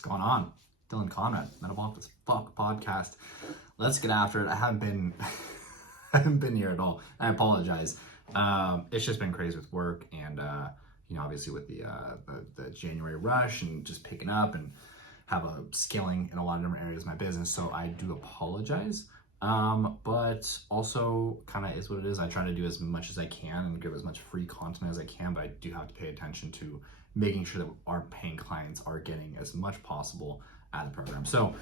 What's going on? Dylan Conrad, Metabolic as Fuck podcast. Let's get after it. I haven't been I haven't been here at all. I apologize. It's just been crazy with work and obviously with the January rush and just picking up and have a scaling in a lot of different areas of my business. So I do apologize. But also kind of is what it is. I try to do as much as I can and give as much free content as I can, but I do have to pay attention to making sure that our paying clients are getting as much possible out of the program. So,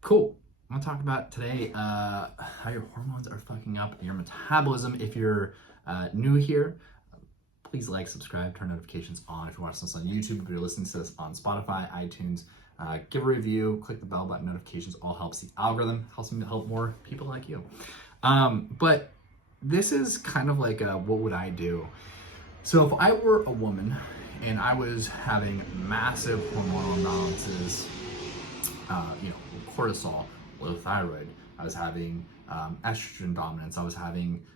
cool. I'm gonna talk about today, how your hormones are fucking up your metabolism. If you're new here, please like, subscribe, turn notifications on. If you're watching this on YouTube, if you're listening to this on Spotify, iTunes, give a review, click the bell button, notifications, all helps the algorithm, helps me to help more people like you. But this is kind of like what would I do? So if I were a woman and I was having massive hormonal imbalances, cortisol, low thyroid, I was having estrogen dominance, I was having,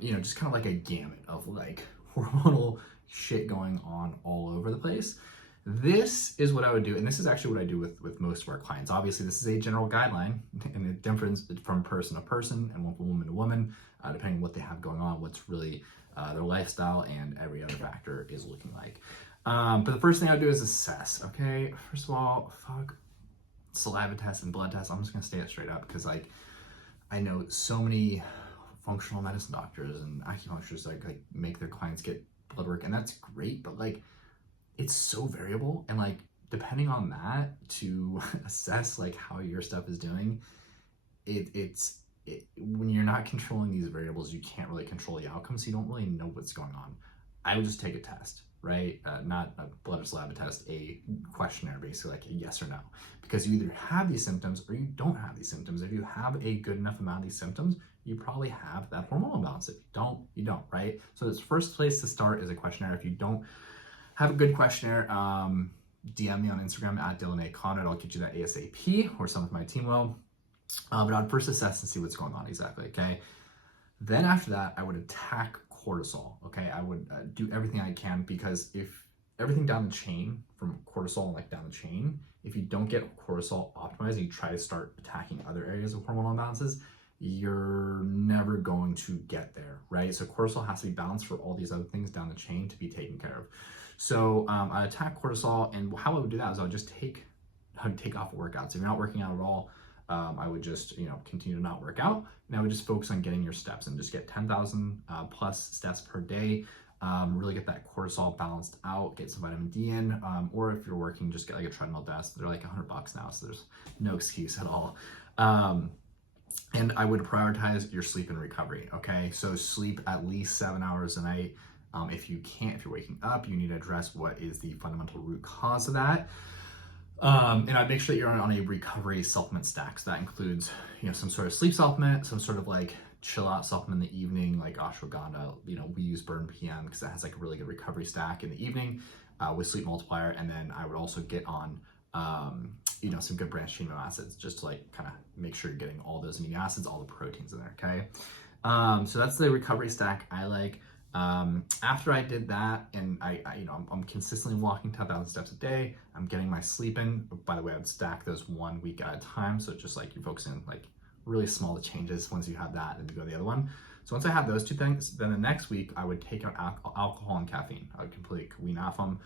just kind of like a gamut of like hormonal shit going on all over the place. This is what I would do, and this is actually what I do with most of our clients. Obviously, this is a general guideline, and it differs from person to person and from woman to woman, depending on what they have going on, what's really their lifestyle, and every other factor is looking like. But the first thing I would do is assess, okay? First of all, fuck saliva tests and blood tests. I'm just gonna say it straight up because I know so many functional medicine doctors and acupuncturists like make their clients get blood work, and that's great, but like it's so variable, and like depending on that to assess like how your stuff is doing, when you're not controlling these variables, you can't really control the outcome, so you don't really know what's going on. I would just take a test, right? Not a blood or saliva test, a questionnaire, basically like a yes or no, because you either have these symptoms or you don't have these symptoms. If you have a good enough amount of these symptoms, you probably have that hormonal imbalance. If you don't, you don't, right? So this first place to start is a questionnaire. If you don't have a good questionnaire, DM me on Instagram at Dylan A. Conrad. I'll get you that ASAP, or some of my team will. But I'd first assess and see what's going on exactly, okay? Then after that, I would attack cortisol, okay? I would do everything I can, because if everything down the chain, from cortisol like down the chain, if you don't get cortisol optimized and you try to start attacking other areas of hormonal imbalances, you're never going to get there, right? So cortisol has to be balanced for all these other things down the chain to be taken care of. So I attack cortisol, and how I would do that is I would take off workouts. If you're not working out at all, I would just continue to not work out, and I would just focus on getting your steps and just get 10,000 plus steps per day. Really get that cortisol balanced out, get some vitamin D in, or if you're working, just get like a treadmill desk. They're like $100 now, so there's no excuse at all. And I would prioritize your sleep and recovery, okay? So sleep at least 7 hours a night. If you're waking up, you need to address what is the fundamental root cause of that. And I'd make sure that you're on a recovery supplement stack. So that includes, some sort of sleep supplement, some sort of like chill out supplement in the evening, like ashwagandha. We use Burn PM because that has like a really good recovery stack in the evening with Sleep Multiplier. And then I would also get on, some good branched chain amino acids, just to like kind of make sure you're getting all those amino acids, all the proteins in there, okay? So that's the recovery stack I like. After I did that, and I'm consistently walking 10,000 steps a day, I'm getting my sleep in. By the way, I would stack those 1 week at a time. So just like you're focusing like really small changes. Once you have that, then you go to the other one. So once I have those two things, then the next week I would take out alcohol and caffeine. I would completely wean off them.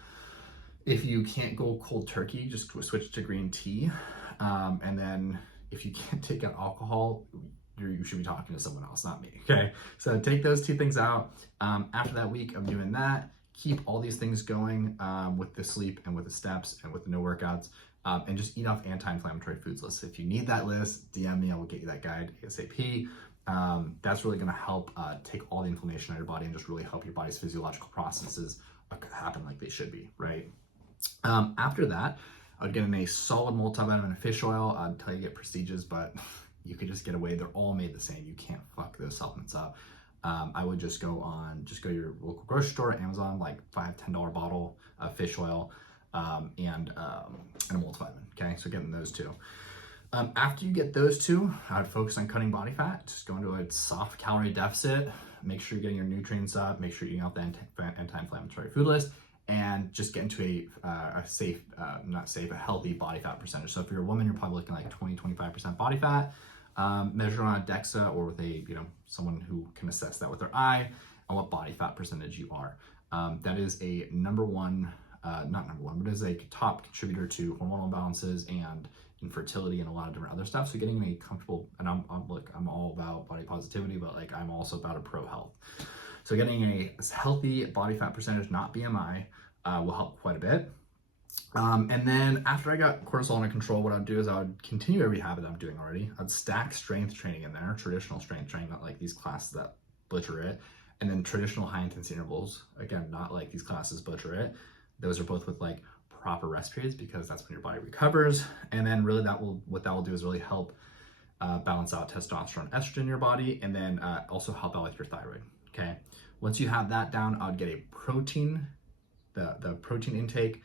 If you can't go cold turkey, just switch to green tea. And then if you can't take out alcohol, you should be talking to someone else, not me, okay? So take those two things out. After that week of doing that, keep all these things going with the sleep and with the steps and with the no workouts, and just eat off anti-inflammatory foods list. If you need that list, DM me, I will get you that guide ASAP. That's really gonna help take all the inflammation out of your body and just really help your body's physiological processes happen like they should be, right? After that, I would get in a solid multivitamin fish oil. I'd tell you to get Prestiges, but you could just get away. They're all made the same. You can't fuck those supplements up. I would just go to your local grocery store, Amazon, like $5-10 bottle of fish oil, and a multivitamin, okay? So getting those two. After you get those two, I would focus on cutting body fat. Just go into a soft calorie deficit. Make sure you're getting your nutrients up. Make sure you're eating off the anti-inflammatory food list. and just get into a safe, not safe, a healthy body fat percentage. So if you're a woman, you're probably looking like 20-25% body fat, measured on a DEXA or with a, someone who can assess that with their eye, and what body fat percentage you are. That is a not number one, but is a top contributor to hormonal imbalances and infertility and a lot of different other stuff. So getting a comfortable, and I'm all about body positivity, but like I'm also about a pro health. So getting a healthy body fat percentage, not BMI, will help quite a bit. And then after I got cortisol under control, what I'd do is I would continue every habit that I'm doing already. I'd stack strength training in there, traditional strength training, not like these classes that butcher it. And then traditional high intensity intervals, again, not like these classes butcher it. Those are both with like proper rest periods, because that's when your body recovers. And then really what that will do is really help balance out testosterone, estrogen in your body, and then also help out with your thyroid. Okay. Once you have that down, I would get a protein, the protein intake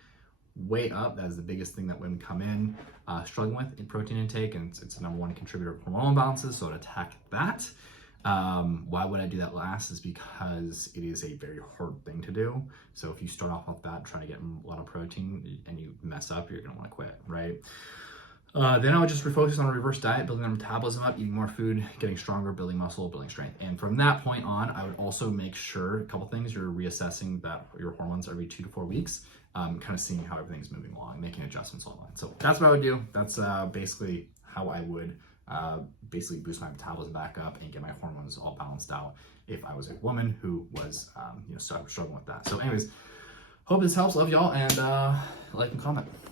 way up. That is the biggest thing that women come in struggling with in protein intake, and it's the number one contributor of hormonal imbalances. So I'd attack that. Why would I do that last is because it is a very hard thing to do. So if you start off with that, trying to get a lot of protein and you mess up, you're going to want to quit, right? Then I would just refocus on a reverse diet, building their metabolism up, eating more food, getting stronger, building muscle, building strength. And from that point on, I would also make sure a couple things, you're reassessing that your hormones every 2 to 4 weeks, kind of seeing how everything's moving along, making adjustments online. So that's what I would do. That's basically how I would basically boost my metabolism back up and get my hormones all balanced out if I was a woman who was struggling with that. So anyways, hope this helps. Love y'all, and like and comment.